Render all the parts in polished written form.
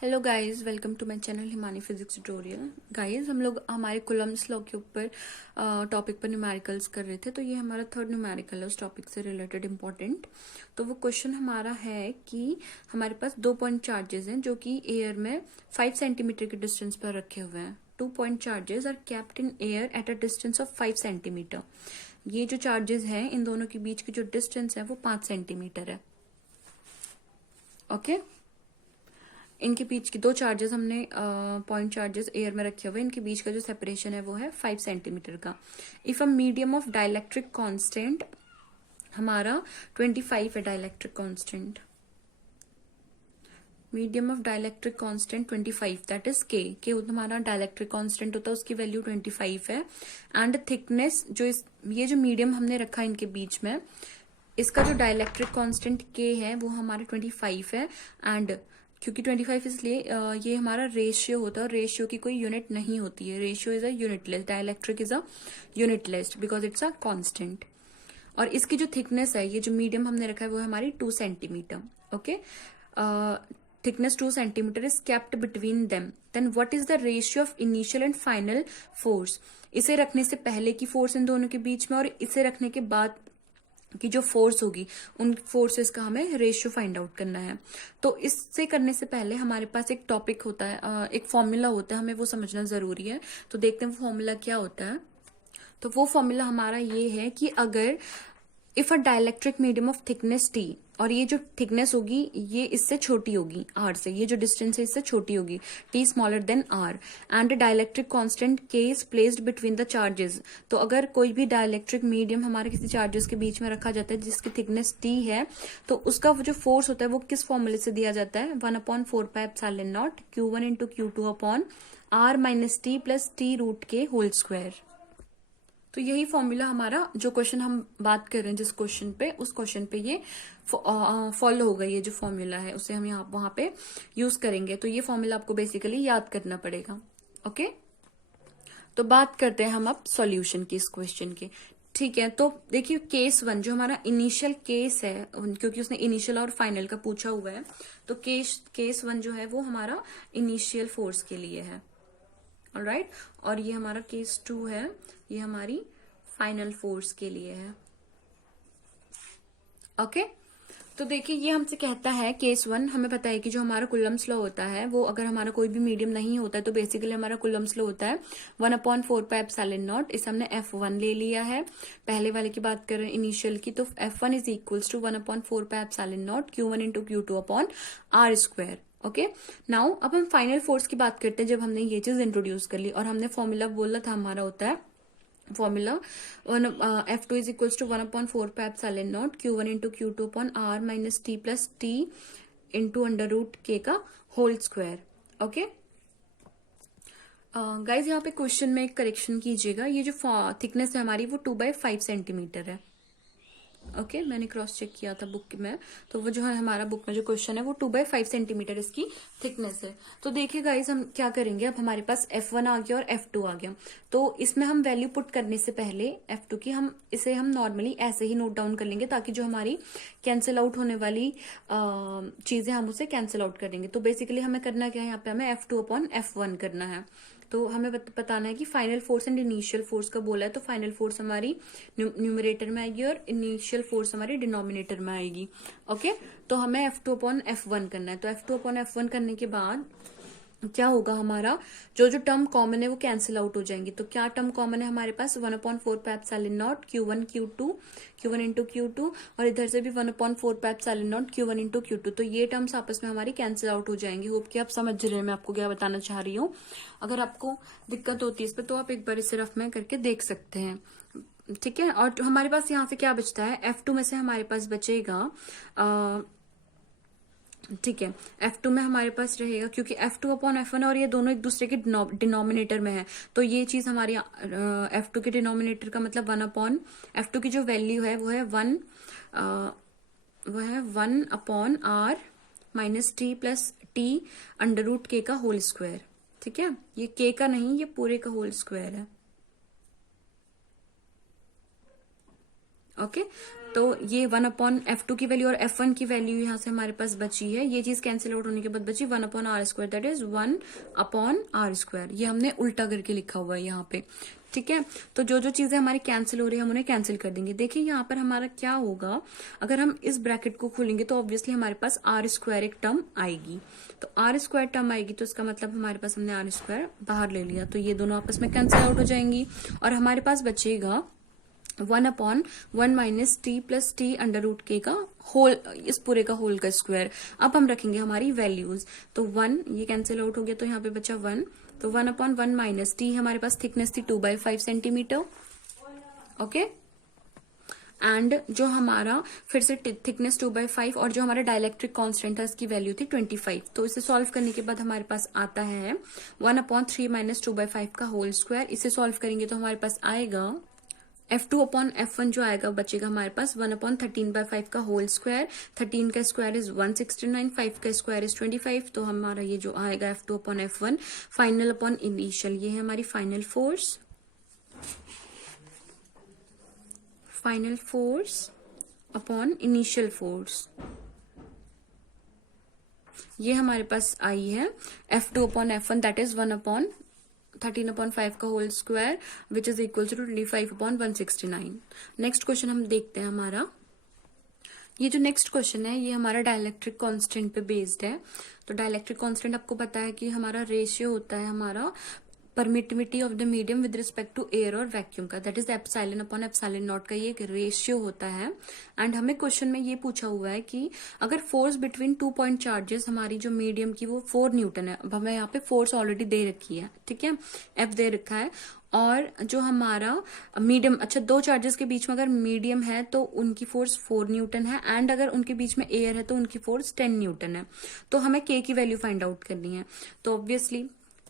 Hello guys, welcome to my channel Himani physics tutorial. Guys, हम लोग हमारे कुलम्स लॉ के ऊपर टॉपिक पर न्यूमेरिकल्स कर रहे थे। तो ये हमारा थर्ड न्यूमेरिकल है उस टॉपिक से रिलेटेड इंपॉर्टेंट। तो वो क्वेश्चन हमारा है कि हमारे पास 2 पॉइंट चार्जेस हैं जो कि एयर में 5 सेंटीमीटर के डिस्टेंस पर रखे हुए हैं। 2 point charges are kept in air at a distance of 5 centimetre. ये जो चार्जेस हैं इन दोनों के बीच की जो डिस्टेंस है वो 5 सेंटीमीटर है। ओके, इनके बीच की दो चार्जेस हमने पॉइंट चार्जेस एयर में रखे हुए, इनके बीच का जो सेपरेशन है वो है 5 सेंटीमीटर का। If a medium of dielectric constant, हमारा 25 है dielectric constant. Medium of dielectric constant 25, that is के हमारा डाइलेक्ट्रिक कांस्टेंट होता है, उसकी वैल्यू 25 है। एंड थिकनेस ये जो मीडियम हमने रखा इनके बीच में, इसका जो डाइलेक्ट्रिक कांस्टेंट के है वो हमारे 25 है। एंड क्योंकि 25 इसलिए ये हमारा रेशियो होता है और रेशियो की कोई यूनिट नहीं होती है। Ratio is a unitless, dielectric is a unitless because it's a constant. और इसकी जो थिकनेस है, ये जो मीडियम हमने रखा है वो है हमारी 2 centimetre. Okay, thickness 2 centimetre is kept between them. Then what is the ratio of initial and final force. इसे रखने से पहले की फोर्स इन दोनों के बीच में और इसे रखने के बाद की जो फोर्स होगी, उन फोर्सेस का हमें रेशियो फाइंड आउट करना है। तो इससे करने से पहले हमारे पास एक टॉपिक होता है, एक फॉर्मूला होता है, हमें वो समझना जरूरी है। तो देखते हैं वो फॉर्मूला क्या होता है। तो वो फॉर्मूला हमारा ये है कि अगर if a dielectric medium of thickness T, और ये जो थिकनेस होगी ये इससे छोटी होगी आर से, ये जो डिस्टेंस है इससे छोटी होगी, T smaller than R, and dielectric constant K is placed between the charges. तो अगर कोई भी डाइलेक्ट्रिक मीडियम हमारे किसी चार्जेस के बीच में रखा जाता है जिसकी थिकनेस टी है, तो उसका जो फोर्स होता है वो किस फॉर्मूले से दिया जाता है, 1/4πε0 Q1 × Q2 upon R - T plus T root के होल स्क्वायर। तो यही फॉर्मूला हमारा, जो क्वेश्चन हम बात कर रहे हैं जिस क्वेश्चन पे, उस क्वेश्चन पे ये फॉलो होगा। ये जो फॉर्मूला है उसे हम यहाँ वहां पे यूज करेंगे। तो ये फॉर्मूला आपको बेसिकली याद करना पड़ेगा। ओके, तो बात करते हैं हम अब सॉल्यूशन की इस क्वेश्चन की। ठीक है, तो देखिए केस 1 जो हमारा इनिशियल केस है, क्योंकि उसने इनिशियल और फाइनल का पूछा हुआ है, तो केस 1 जो है वो हमारा इनिशियल फोर्स के लिए है। ऑलराइट, और ये हमारा केस 2 है, ये हमारी फाइनल फोर्स के लिए है। ओके, तो देखिए ये हमसे कहता है केस 1, हमें पता है कि जो हमारा कुलम्स लॉ होता है वो अगर हमारा कोई भी मीडियम नहीं होता है तो बेसिकली हमारा कुलम्स लॉ होता है 1/4πε0। इस हमने F1 ले लिया है, पहले वाले की बात कर रहे हैं इनिशियल की, तो F1 is equals to 1/4πε0 Q1 × Q2 upon R square. Okay, now अब हम फाइनल फोर्स की बात करते हैं। जब हमने ये चीज इंट्रोड्यूस कर ली और हमने फॉर्मूला बोला था, हमारा होता है formula F2 is equals to 1/4πε0 Q1 × Q2 upon R - T plus T into √K का होल स्क्वायर। ओके गाइज, यहाँ पे क्वेश्चन में एक करेक्शन कीजिएगा, ये जो थिकनेस है हमारी वो 2/5 सेंटीमीटर है। ओके, मैंने क्रॉस चेक किया था बुक में, तो वो जो है हमारा बुक में जो क्वेश्चन है वो 2/5 सेंटीमीटर इसकी थिकनेस है। तो देखिए गाइस, हम क्या करेंगे, अब हमारे पास F1 आ गया और F2 आ गया। तो इसमें हम वैल्यू पुट करने से पहले F2 की हम नॉर्मली ऐसे ही नोट डाउन कर लेंगे, ताकि जो हमारी कैंसिल आउट होने वाली चीजें हम उसे कैंसिल आउट करेंगे। तो बेसिकली हमें करना क्या है, यहाँ पे हमें F2 अपॉन F1 करना है। तो हमें बताना है कि final force and initial force का बोला है, तो फाइनल फोर्स हमारी न्यूमरेटर में आएगी और इनिशियल फोर्स हमारी डिनोमिनेटर में आएगी। ओके, तो हमें F2 अपॉन F1 करना है। तो F2 अपॉन F1 करने के बाद क्या होगा, हमारा जो जो टर्म कॉमन है वो कैंसिल आउट हो जाएंगी। तो क्या टर्म कॉमन है हमारे पास, 1/4πε0 Q1 × Q2 और इधर से भी 1/4πε0 Q1 × Q2। तो ये टर्म्स आपस में हमारी कैंसिल आउट हो जाएंगी। होप कि आप समझ रहे हैं मैं आपको क्या बताना चाह रही हूँ। अगर आपको दिक्कत होती है इस पर तो आप एक बार इसे रफ में करके देख सकते हैं। ठीक है, और हमारे पास यहाँ से क्या बचता है, F2 में से हमारे पास बचेगा ठीक है, F2 में हमारे पास रहेगा, क्योंकि F2 अपॉन F1 और ये दोनों एक दूसरे के डिनोमिनेटर में है, तो ये चीज हमारी F2 के डिनोमिनेटर का मतलब 1/F2 की जो वैल्यू है वो है 1/R - T plus T √K का होल स्क्वायर। ठीक है, ये K का नहीं, ये पूरे का होल स्क्वायर है। ओके, तो ये 1/F2 की वैल्यू और F1 की वैल्यू यहाँ से हमारे पास बची है, ये चीज कैंसिल आउट होने के बाद बची 1/R², दैट इज 1/R²। ये हमने उल्टा करके लिखा हुआ है यहाँ पे, ठीक है। तो जो जो चीजें हमारी कैंसिल हो रही है हम उन्हें कैंसिल कर देंगे। देखिए यहाँ पर हमारा क्या होगा, अगर हम इस ब्रैकेट को खोलेंगे तो ऑब्वियसली हमारे पास R² एक टर्म आएगी, तो R² टर्म आएगी तो इसका मतलब हमारे पास हमने R² बाहर ले लिया, तो ये दोनों आपस में कैंसिल आउट हो जाएंगी और हमारे पास बचेगा 1/1 - t + t √k का होल, इस पूरे का होल का स्क्वायर। अब हम रखेंगे हमारी वैल्यूज, तो 1 ये कैंसिल आउट हो गया तो यहाँ पे बचा 1, तो 1/1 - t हमारे पास थिकनेस थी 2/5 सेंटीमीटर, ओके। एंड जो हमारा फिर से थिकनेस 2/5 और जो हमारा डाइलेक्ट्रिक कांस्टेंट था इसकी वैल्यू थी 25, तो इसे सॉल्व करने के बाद हमारे पास आता है 1/3 - 2/5 का होल स्क्वायर। इसे सॉल्व करेंगे तो हमारे पास आएगा F2/F1 जो आएगा बचेगा हमारे पास 1/13/5 का होल स्क्वायर। 13 का स्क्वायर इज 169, 5 का स्क्वायर इज 25, तो हमारा ये जो आएगा F2/F1 फाइनल अपॉन इनिशियल, ये है हमारी final force, final force upon initial force, ये हमारे पास आई है F2/F1 दैट इज 1/13/5 का whole square which is equal to 25/169। Next question हम देखते हैं हमारा, ये जो नेक्स्ट क्वेश्चन है ये हमारा डाइलेक्ट्रिक कांस्टेंट पे बेस्ड है। तो डाइलेक्ट्रिक कांस्टेंट आपको पता है कि हमारा रेशियो होता है हमारा permittivity of the medium with respect to air और वैक्यूम का, दैट इज ε/ε0 का ये एक रेशियो होता है। एंड हमें क्वेश्चन में ये पूछा हुआ है कि अगर फोर्स बिटवीन 2 पॉइंट चार्जेस हमारी जो मीडियम की वो 4 न्यूटन है, अब हमें यहाँ पे फोर्स ऑलरेडी दे रखी है, ठीक है, F दे रखा है, और जो हमारा मीडियम, अच्छा दो चार्जेस के बीच में अगर मीडियम है तो उनकी फोर्स 4 न्यूटन है, एंड अगर उनके बीच में एयर है तो उनकी फोर्स 10 न्यूटन है। तो हमें K की वैल्यू फाइंड आउट करनी है, तो ऑब्वियसली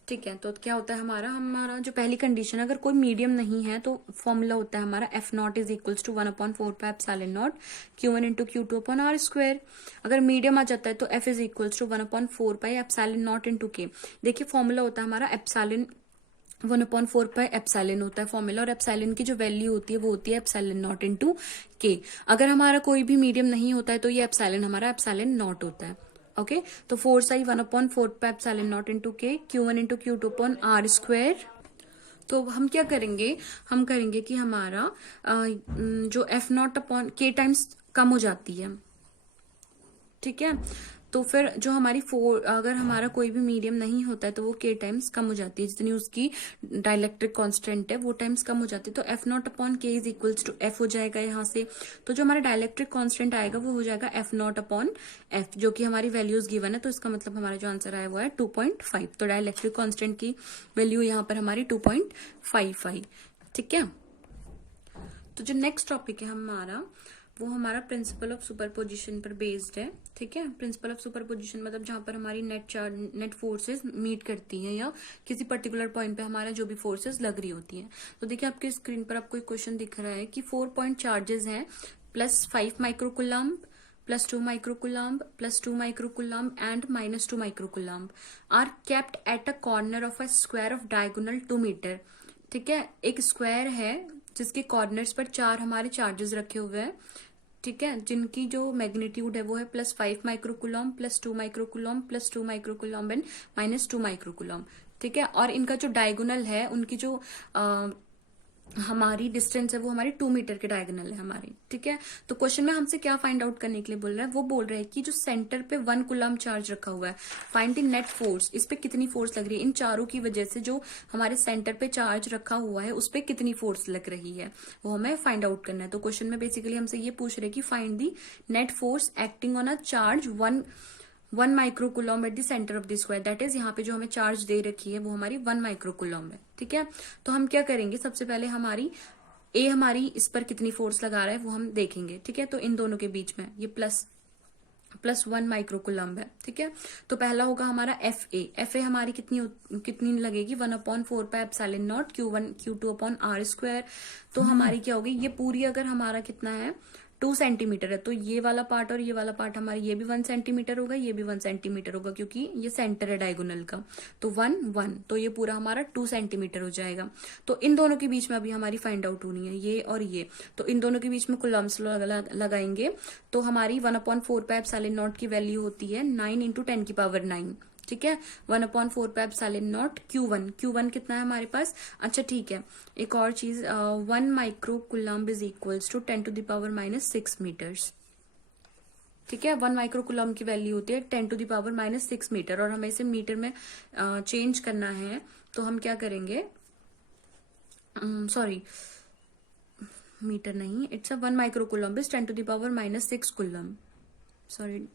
ठीक है, तो क्या होता है हमारा जो पहली कंडीशन, अगर कोई मीडियम नहीं है तो फॉर्मूला होता है हमारा F0 is equals to 1/4πε0 Q1 × Q2/R²। अगर मीडियम आ जाता है तो F is equals to 1/4πε0 × K। देखिए फॉर्मूला होता है हमारा एप्सिलॉन 1/4πε होता है फॉर्मूला, और एप्सिलॉन की जो वैल्यू होती है वो होती है ε0 × K। अगर हमारा कोई भी मीडियम नहीं होता है तो ये एप्सिलॉन हमारा ε0 होता है, ओके। तो फोर्स आई 1/4πε0 × K, Q1 × Q2/R²। तो हम क्या करेंगे, हम करेंगे कि हमारा जो F0/K टाइम्स कम हो जाती है, ठीक है। तो फिर जो हमारी अगर हमारा कोई भी मीडियम नहीं होता है तो वो K टाइम्स कम हो जाती है, जितनी उसकी डाइलेक्ट्रिक कांस्टेंट है वो टाइम्स कम हो जाती है, तो F0/K is equals to F हो जाएगा यहाँ से। तो जो हमारा डाइलेक्ट्रिक कांस्टेंट आएगा वो हो जाएगा F0/F, जो कि हमारी वैल्यूज गिवन है, तो इसका मतलब हमारा जो आंसर आया वो है 2.5। तो डाइलेक्ट्रिक कांस्टेंट की वैल्यू यहाँ पर हमारी 2.5 आई, ठीक है। तो जो नेक्स्ट टॉपिक है हमारा वो हमारा प्रिंसिपल ऑफ सुपरपोजिशन पर बेस्ड है, ठीक है। प्रिंसिपल ऑफ सुपरपोजिशन मतलब जहां पर हमारी नेट फोर्सेस मीट करती हैं या किसी पर्टिकुलर पॉइंट पे हमारा जो भी फोर्सेस लग रही होती हैं। तो देखिए आपके स्क्रीन पर आपको एक क्वेश्चन दिख रहा है कि 4 पॉइंट चार्जेस हैं +5 microcoulomb, +2 microcoulomb, +2 microcoulomb and -2 microcoulomb are kept at a corner of a square of diagonal 2 metre, ठीक है। एक स्क्वायर है जिसके कॉर्नर्स पर 4 हमारे चार्जेस रखे हुए हैं, ठीक है, जिनकी जो मैग्नीट्यूड है वो है +5 माइक्रोकुलम्ब, +2 माइक्रोकुलम्ब, +2 माइक्रोकुलम्ब एंड -2 माइक्रोकुलम्ब, ठीक है। और इनका जो डायगोनल है, उनकी जो हमारी डिस्टेंस है वो हमारी 2 मीटर के डायगोनल है हमारी, ठीक है। तो क्वेश्चन में हमसे क्या फाइंड आउट करने के लिए बोल रहा है, वो बोल रहा है कि जो सेंटर पे 1 कूलम्ब चार्ज रखा हुआ है, फाइंड द नेट फोर्स, इस पे कितनी फोर्स लग रही है, इन चारों की वजह से जो हमारे सेंटर पे चार्ज रखा हुआ है उस पे कितनी फोर्स लग रही है वो हमें फाइंड आउट करना है। तो क्वेश्चन में बेसिकली हमसे ये पूछ रहे कि find the net force acting on a charge 1 microcoulomb at the centre of the square, that is यहाँ पे जो हमें चार्ज दे रखी है वो हमारी 1 माइक्रोकुलम है, ठीक है। तो हम क्या करेंगे, सबसे पहले हमारी हमारी इस पर कितनी फोर्स लगा रहा है वो हम देखेंगे, ठीक है। तो इन दोनों के बीच में ये +1 माइक्रोकुलम्ब है, ठीक है। तो पहला होगा हमारा एफ ए हमारी कितनी लगेगी 1/4πε0 Q1 Q2/R²। तो हमारी क्या होगी, ये पूरी अगर हमारा कितना है 2 सेंटीमीटर है, तो ये वाला पार्ट और ये वाला पार्ट हमारा, ये भी 1 सेंटीमीटर होगा, ये भी 1 सेंटीमीटर होगा, क्योंकि ये सेंटर है डायगोनल का। तो 1 1, तो ये पूरा हमारा 2 सेंटीमीटर हो जाएगा। तो इन दोनों के बीच में अभी हमारी फाइंड आउट होनी है, ये और ये। तो इन दोनों के बीच में कूलम्ब्स लगाएंगे, तो हमारी 1/4 पाई एप्सिलॉन नॉट की वैल्यू होती है 9 × 10⁹। ठीक है, 1/4 पाई एप्सिलॉन नॉट Q1 कितना है हमारे पास। अच्छा ठीक है, एक और चीज, 1 micro coulomb is equals to 10⁻⁻6 metres. ठीक है, 1 माइक्रो कूलम्ब की वैल्यू होती है 10⁻6 मीटर, और हमें इसे मीटर में चेंज करना है। तो हम क्या करेंगे, सॉरी मीटर नहीं, it's 1 micro coulomb is 10⁻6 coulomb. Sorry,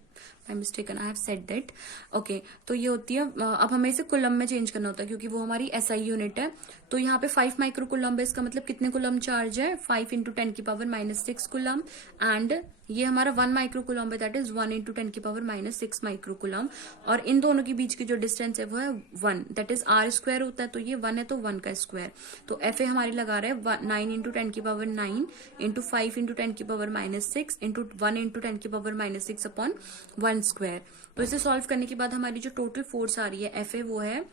I mistaken, I have said that. Okay, तो ये होती है, अब हमें इसे कुलम में चेंज करना होता है, क्योंकि वो हमारी एसआई यूनिट है। तो यहाँ पे 5 माइक्रो कुलम है, इसका मतलब कितने कुलम चार्ज है, 5 × 10⁻6 कुलम। एंड ये हमारा 1 माइक्रो कुलम है, दैट इज 1 × 10⁻6 माइक्रो कुलम। और इन दोनों के बीच की जो डिस्टेंस है वो है 1, दैट इज r² होता है। तो ये 1 है, तो 1 का स्क्वायर। तो एफ ए हमारी लगा रहे हैं 9 × 10⁹ इंटू 5 × 10⁻6 इंटू 1 × 10⁻6 अपॉन 1²। तो इसे सॉल्व करने के बाद हमारी जो टोटल फोर्स आ रही है एफ ए, वो है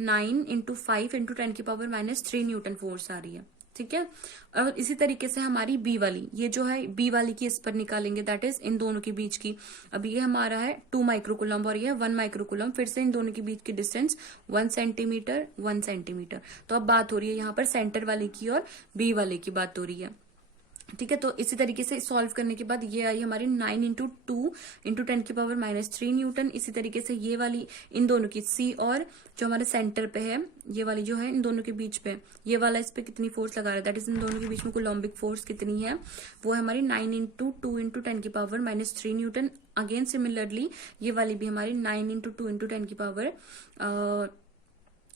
9 × 5 × 10⁻³ न्यूटन फोर्स आ रही है। ठीक है, और इसी तरीके से हमारी बी वाली, ये जो है बी वाली की इस पर निकालेंगे, दैट इज इन दोनों के बीच की। अब ये हमारा है 2 माइक्रो कूलम्ब और ये है 1 माइक्रो कूलम्ब। फिर से इन दोनों के बीच की डिस्टेंस 1 सेंटीमीटर 1 सेंटीमीटर। तो अब बात हो रही है यहाँ पर सेंटर वाले की और बी वाले की बात हो रही है। ठीक है, तो इसी तरीके से सॉल्व करने के बाद ये आई हमारी 9 × 2 × 10⁻³ न्यूटन। इसी तरीके से ये वाली इन दोनों की सी, और जो हमारे सेंटर पे है ये वाली जो है इन दोनों के बीच पे, ये वाला इस पे कितनी फोर्स लगा रहा है, दैट इज इन दोनों के बीच में कूलम्बिक फोर्स कितनी है, वो है हमारी 9 × 2 × 10⁻³ न्यूटन। अगेन सिमिलरली ये वाली भी हमारी 9 × 2 ×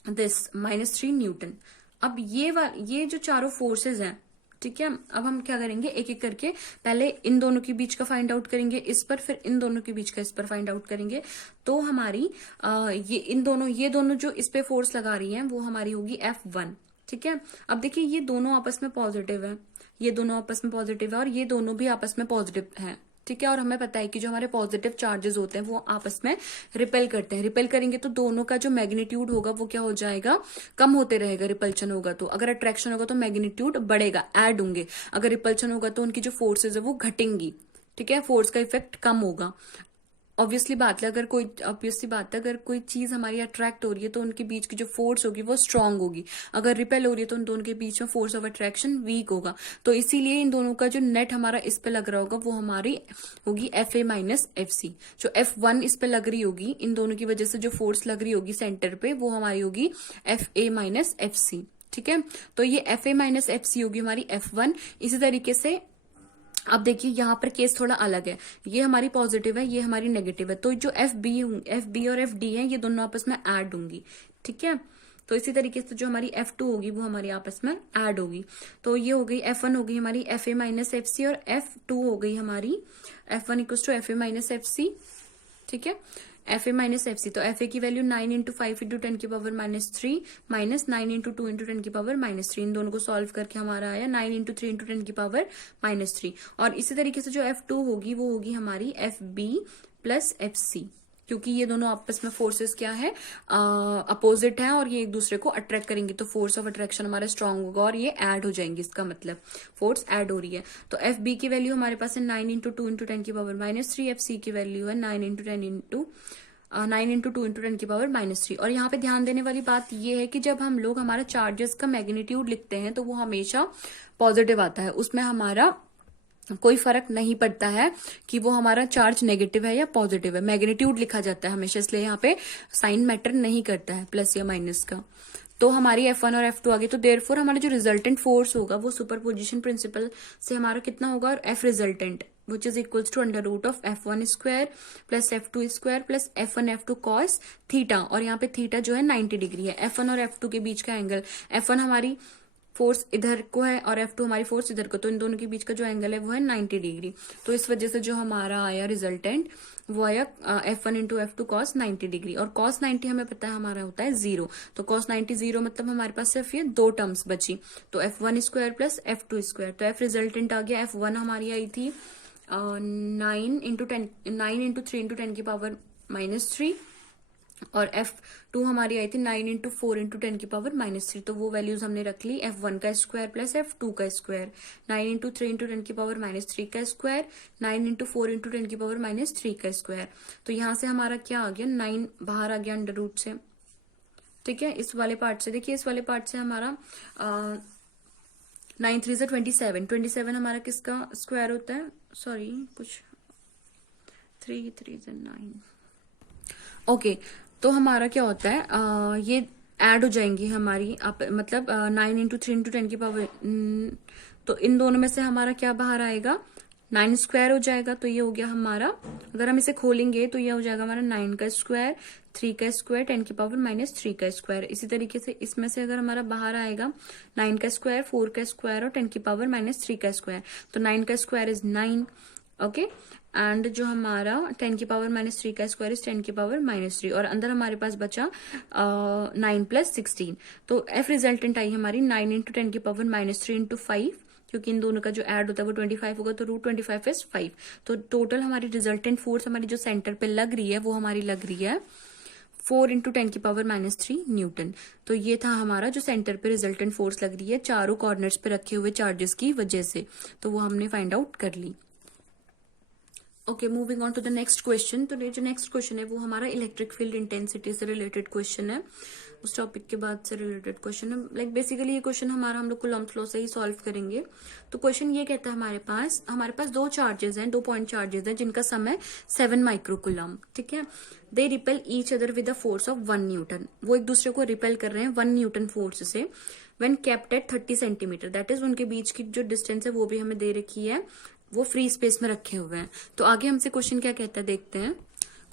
10⁻³ न्यूटन। अब ये जो चारों फोर्सेज हैं, ठीक है, अब हम क्या करेंगे, एक एक करके पहले इन दोनों के बीच का फाइंड आउट करेंगे इस पर, फिर इन दोनों के बीच का इस पर फाइंड आउट करेंगे। तो हमारी ये दोनों जो इस पे फोर्स लगा रही हैं वो हमारी होगी F1। ठीक है, अब देखिए ये दोनों आपस में पॉजिटिव है, ये दोनों आपस में पॉजिटिव है, और ये दोनों भी आपस में पॉजिटिव है। ठीक है, और हमें पता है कि जो हमारे पॉजिटिव चार्जेस होते हैं वो आपस में रिपेल करते हैं। रिपेल करेंगे तो दोनों का जो मैग्नीट्यूड होगा वो क्या हो जाएगा, कम होते रहेगा। रिपल्शन होगा तो, अगर अट्रैक्शन होगा तो मैग्नीट्यूड बढ़ेगा, ऐड होंगे। अगर रिपल्शन होगा तो उनकी जो फोर्सेज है वो घटेंगी। ठीक है, फोर्स का इफेक्ट कम होगा। ऑब्वियसली बात है, अगर कोई चीज हमारी अट्रैक्ट हो रही है तो उनके बीच की जो फोर्स होगी वो स्ट्रांग होगी। अगर रिपेल हो रही है तो उन दोनों के बीच में फोर्स ऑफ अट्रैक्शन वीक होगा। तो इसीलिए इन दोनों का जो नेट हमारा इस पे लग रहा होगा वो हमारी होगी FA - FC। जो F1 इस पे लग रही होगी, इन दोनों की वजह से जो फोर्स लग रही होगी सेंटर पे, वो हमारी होगी FA - FC। ठीक है, तो ये FA - FC होगी हमारी F1। इसी तरीके से अब देखिए यहाँ पर केस थोड़ा अलग है, ये हमारी पॉजिटिव है, ये हमारी नेगेटिव है। तो जो FB और FD है ये दोनों आपस में ऐड होंगी। ठीक है, तो इसी तरीके से जो हमारी F2 होगी वो हमारी आपस में ऐड होगी। तो ये हो गई F1 हो गई हमारी FA - FC, और F2 हो गई हमारी F1 = FA - FC। ठीक है, FA - FC, तो FA की वैल्यू 9 × 5 × 10⁻³ माइनस 9 × 2 × 10⁻³। इन दोनों को सॉल्व करके हमारा आया 9 × 3 × 10⁻³। और इसी तरीके से जो F2 होगी वो होगी हमारी FB + FC, क्योंकि ये दोनों आपस में फोर्सेस क्या है, अपोजिट है, और ये एक दूसरे को अट्रैक्ट करेंगे। तो फोर्स ऑफ अट्रैक्शन हमारा स्ट्रांग होगा और ये ऐड हो जाएंगे, इसका मतलब फोर्स ऐड हो रही है। तो FB की वैल्यू हमारे पास है 9 × 2 × 10⁻³ FC की वैल्यू है 9 × 2 × 10⁻³। और यहाँ पे ध्यान देने वाली बात ये है कि जब हम लोग हमारा चार्जेस का मैग्नीट्यूड लिखते हैं तो वो हमेशा पॉजिटिव आता है, उसमें हमारा कोई फर्क नहीं पड़ता है कि वो हमारा चार्ज नेगेटिव है या पॉजिटिव है। मैग्नीट्यूड लिखा जाता है हमेशा, इसलिए यहाँ पे साइन मैटर नहीं करता है प्लस या माइनस का। तो हमारी F1 और F2 आ गई। तो देयरफॉर हमारा जो रिजल्टेंट फोर्स होगा वो सुपरपोजिशन प्रिंसिपल से हमारा कितना होगा, और F resultant which is equals to √ F1² + F2² + F1 F2 cos theta. और यहाँ पे थीटा जो है 90 डिग्री है। F1 और F2 के बीच का एंगल, F1 हमारी फोर्स इधर को है और F2 हमारी फोर्स इधर को, तो इन दोनों के बीच का जो एंगल है वो है 90 डिग्री। तो इस वजह से जो हमारा आया रिजल्टेंट वो आया F1 × F2 cos 90 डिग्री। और cos 90 हमें पता है हमारा होता है 0, तो cos 90 0 मतलब हमारे पास सिर्फ ये 2 टर्म्स बची। तो F1² + F2²। तो F रिजल्टेंट आ गया, F1 हमारी आई थी 9 × 3 × 10⁻³ और F2 हमारी आई थी 9 × 4 × 10⁻³ तो वो वैल्यूज हमने रख ली F1 का स्क्वायर प्लस F2 का स्क्वायर, 9 × 3 × 10⁻³ का स्क्वायर, 9 × 4 × 10⁻³ का स्क्वायर। तो यहाँ से हमारा क्या आ गया, 9 बाहर आ गया अंडर रूट से। ठीक है, इस वाले पार्ट से देखिए, इस वाले पार्ट से हमारा 9 3 से 27, 27 हमारा किसका स्क्वायर होता है, सॉरी कुछ 3 3 से 9। ओके, तो हमारा क्या होता है, ये ऐड हो जाएंगी हमारी मतलब 9 × 3 × 10⁻, तो इन दोनों में से हमारा क्या बाहर आएगा, 9 स्क्वायर हो जाएगा। तो ये हो गया हमारा, अगर हम इसे खोलेंगे तो ये हो जाएगा हमारा 9 का स्क्वायर, 3 का स्क्वायर, 10⁻³ का स्क्वायर। इसी तरीके से इसमें से अगर हमारा बाहर आएगा 9 का स्क्वायर, 4 का स्क्वायर और 10⁻³ का स्क्वायर, तो 9 का स्क्वायर इज 9। ओके, एंड जो हमारा 10⁻³ का स्क्वायर इज 10⁻³ और अंदर हमारे पास बचा 9 + 16। तो एफ रिजल्टेंट आई हमारी 9 × 10⁻³ × 5, क्योंकि इन दोनों का जो ऐड होता है वो 25 होगा, तो √25 इज 5। तो टोटल हमारी रिजल्टेंट फोर्स हमारी जो सेंटर पे लग रही है वो हमारी लग रही है 4 × 10⁻³ न्यूटन। तो ये था हमारा जो सेंटर पे रिजल्टेंट फोर्स लग रही है चारों कॉर्नर्स पे रखे हुए चार्जेस की वजह से, तो वो हमने फाइंड आउट कर ली। Okay, moving on to the next question. तो जो नेक्स्ट क्वेश्चन है वो हमारा इलेक्ट्रिक फील्ड इंटेंसिटी से रिलेटेड क्वेश्चन है, उस टॉपिक के बाद से रिलेटेड क्वेश्चन है। लाइक बेसिकली ये क्वेश्चन हमारा हम लोग कूलम्ब्स लॉ से ही सॉल्व करेंगे। तो क्वेश्चन ये कहता है हमारे पास दो चार्जेस हैं, 2 पॉइंट चार्जेस हैं जिनका सम है 7 माइक्रोकूलम्ब। ठीक है, they repel each other with the force of 1 Newton. वो एक दूसरे को रिपेल कर रहे हैं 1 न्यूटन फोर्स से when kept at 30 centimetre. That is उनके बीच की जो डिस्टेंस है वो भी हमें दे रखी है, वो फ्री स्पेस में रखे हुए हैं। तो आगे हमसे क्वेश्चन क्या कहता है देखते हैं।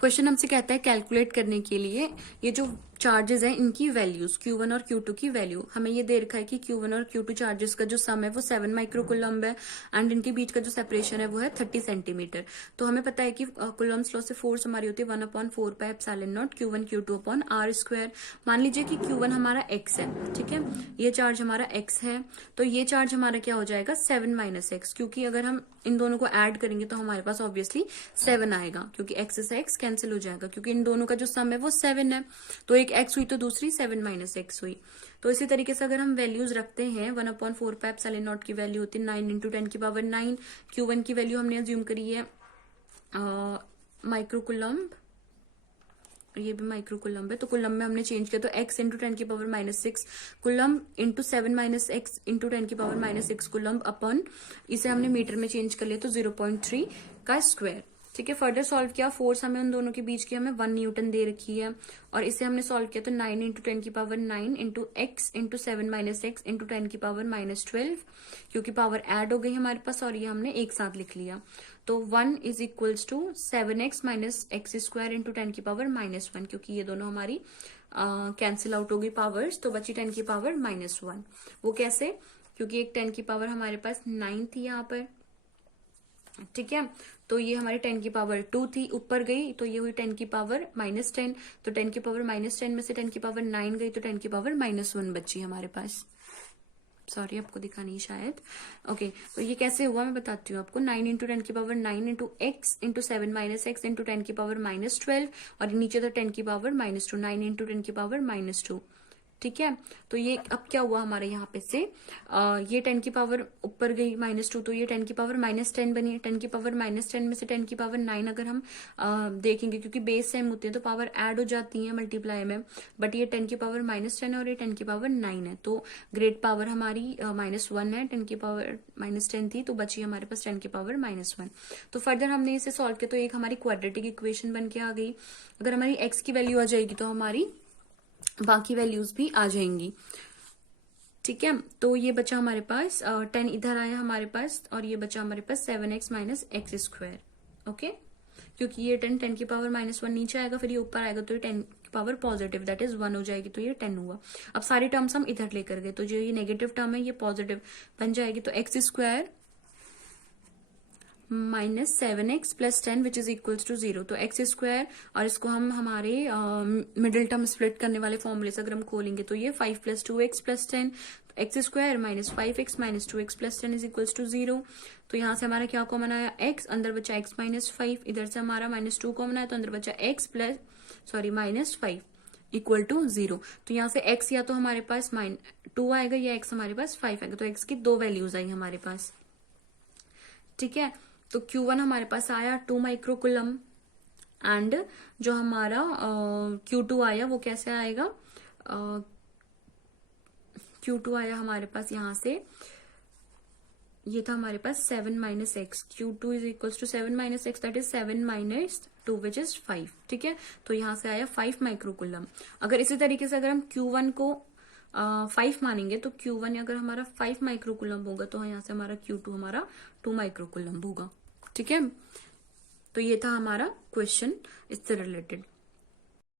क्वेश्चन हमसे कहता है कैलकुलेट करने के लिए ये जो चार्जेस हैं इनकी वैल्यूज Q1 और Q2 की वैल्यू। हमें ये दे रखा है कि Q1 और Q2 चार्जेस का जो सम है वो 7 माइक्रोकूलम्ब है एंड इनके बीच का जो सेपरेशन है वो है 30 सेंटीमीटर। तो हमें पता है कि कूलम्ब्स लॉ से फोर्स हमारी होती है 1/4πε0 Q1 Q2/r²। मान लीजिए कि Q1 हमारा x है, ठीक है, ये चार्ज हमारा x है, तो ये चार्ज हमारा क्या हो जाएगा 7 - x, क्योंकि अगर हम इन दोनों को ऐड करेंगे तो हमारे पास ऑब्वियसली 7 आएगा, क्योंकि x से x कैंसिल हो जाएगा, क्योंकि इन दोनों का जो सम है वो 7 है। तो एक x हुई तो दूसरी 7 - x हुई। तो इसी तरीके से अगर हम वैल्यूज रखते हैं 1/4πε0 की वैल्यू होती है 9 × 10⁹। Q1 की वैल्यू हमने अज्यूम करी है माइक्रोकूलम्ब, ये भी माइक्रोकूलम्ब है, तो कूलम्ब में हमने चेंज किया, तो x × 10⁻6 coulomb into 7 - x into 10⁻6 coulomb upon, इसे हमने मीटर में चेंज कर लिया तो 0.3 का स्क्वायर। ठीक है, फर्दर सॉल्व किया, फोर्स हमें उन दोनों के बीच की हमें 1 न्यूटन दे रखी है और इसे हमने सॉल्व किया तो 9 × 10⁹ into x into 7 - x into 10⁻12, क्योंकि पावर ऐड हो गई हमारे पास और ये हमने एक साथ लिख लिया। तो 1 is equals to 7x - x² into 10⁻1, क्योंकि ये दोनों हमारी कैंसिल आउट हो गई पावर्स, तो बची 10⁻1। वो कैसे, क्योंकि एक 10 की पावर हमारे पास 9 थी यहाँ पर, ठीक है, तो ये हमारी 10⁻2 थी, ऊपर गई तो ये हुई 10⁻−10, तो 10⁻−10 में से 10⁻9 गई तो 10⁻−1 बची हमारे पास। सॉरी, आपको दिखा नहीं शायद। ओके, तो ये कैसे हुआ मैं बताती हूँ आपको। 9 × 10⁻9 into x into 7 - x into 10⁻−12 और नीचे था 10⁻−2, 9 × 10⁻−2। ठीक है, तो ये अब क्या हुआ हमारे यहाँ पे से ये 10 की पावर ऊपर गई -2, तो ये 10⁻−10 बनी। 10⁻−10 में से 10⁻9 अगर हम देखेंगे, क्योंकि बेस सेम होते हैं तो पावर ऐड हो जाती है मल्टीप्लाई में, बट ये 10⁻−10 है और ये 10⁻9 है, तो ग्रेट पावर हमारी -1 है, 10⁻−10 थी तो बची हमारे पास 10⁻−1। तो फर्दर हमने इसे सॉल्व किया तो एक हमारी क्वाड्रेटिक इक्वेशन बन के आ गई। अगर हमारी x की वैल्यू आ जाएगी तो हमारी बाकी वैल्यूज भी आ जाएंगी। ठीक है, तो ये बचा हमारे पास 10 इधर आया हमारे पास और ये बचा हमारे पास 7x - x²। ओके, क्योंकि ये 10⁻1 नीचे आएगा, फिर ये ऊपर आएगा तो ये 10 की पावर पॉजिटिव दैट इज 1 हो जाएगी, तो ये 10 हुआ। अब सारी टर्म्स हम इधर लेकर गए, तो जो ये नेगेटिव टर्म है ये पॉजिटिव बन जाएगी, तो x² -7x+10 which is equals to 0। तो एक्स स्क्वायर, और इसको हम हमारे मिडिल टर्म स्प्लिट करने वाले फॉर्मूले से अगर हम खोलेंगे तो ये 5 + 2x+10, x square -5x -2x+10 is equals to 0। तो यहाँ से हमारा क्या कॉमन आया, x, अंदर बचा x -5, इधर से हमारा -2 कॉमन आया तो अंदर बचा x -5 इक्वल टू 0। तो यहाँ से x या तो हमारे पास -2 आएगा या x हमारे पास 5 आएगा। तो x की दो वैल्यूज आई हमारे पास, ठीक है। तो Q1 हमारे पास आया 2 माइक्रोकुलम, एंड जो हमारा Q2 आया वो कैसे आएगा, Q2 आया हमारे पास यहाँ से, ये था हमारे पास 7 - x, Q2 is equals to 7 - x, that is 7 - 2 which is 5, ठीक है। तो यहाँ से आया 5 माइक्रोकुलम। अगर इसी तरीके से अगर हम Q1 को 5 मानेंगे तो Q1 अगर हमारा 5 माइक्रोकुलम होगा तो यहाँ से हमारा Q2 हमारा 2 माइक्रोकुलम होगा, ठीक है। तो ये था हमारा क्वेश्चन इससे रिलेटेड।